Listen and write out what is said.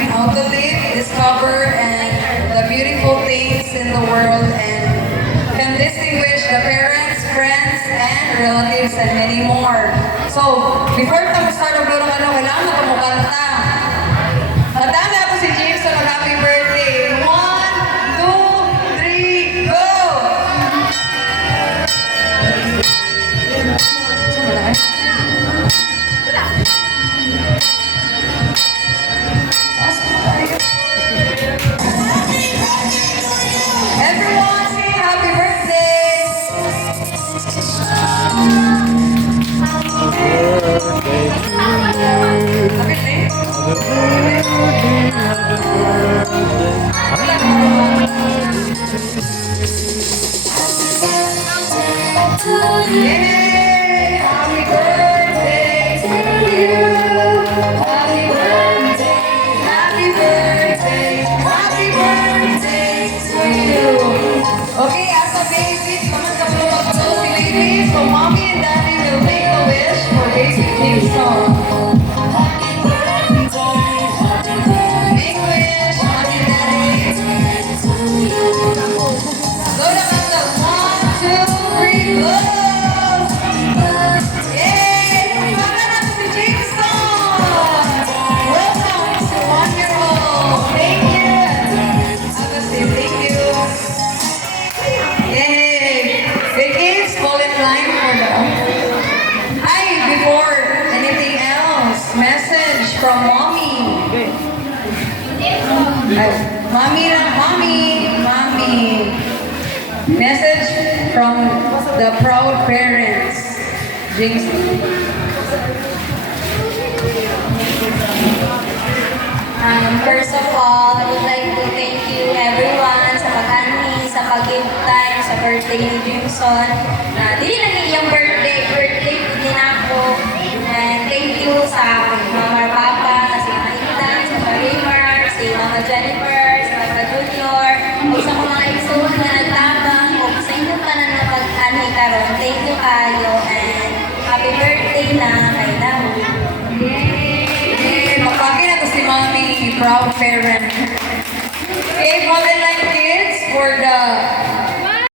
how to live, discover, and the beautiful things in the world, and can distinguish the parents, friends, and relatives, and many more. So, before tayo start ang video kailangan na kumukanta. Tandaan na ako si James on happy birthday. 1, 2, 3, go! Everyone say happy birthday! Happy birthday! Yay! Happy birthday to you! Happy birthday! Happy birthday! Happy birthday to you! Okay, as a baby, naman ka po si baby. So mommy and daddy will make a wish for baby Jameson. Make a wish, mommy and daddy. Go to the 1, 2, 3, go! Yay! Welcome na si Jameson! Welcome to 1-year-old. Thank you. Have a seat. Thank you. Yay! The kids fall in line for the... Hi, before anything else, message from mommy. Mommy. Message from the proud parents. Jinx. First of all, I would like to thank you everyone sa pag-ani, sa pag-give time, sa birthday ni Jameson. Dili lang iyang birthday din ako. And thank you sa Mama Papa, si Mama Indan, si Mama Raymar, si Mama Jennifer, si Mama Junior, o sa mga igsoon na nagtabang, o sa inyong tanan na pag-ani karon. Thank you kayo and happy birthday na kay Damu. Yay! Magpagin na to si mommy, proud parent. Okay, Golden Line kids, for the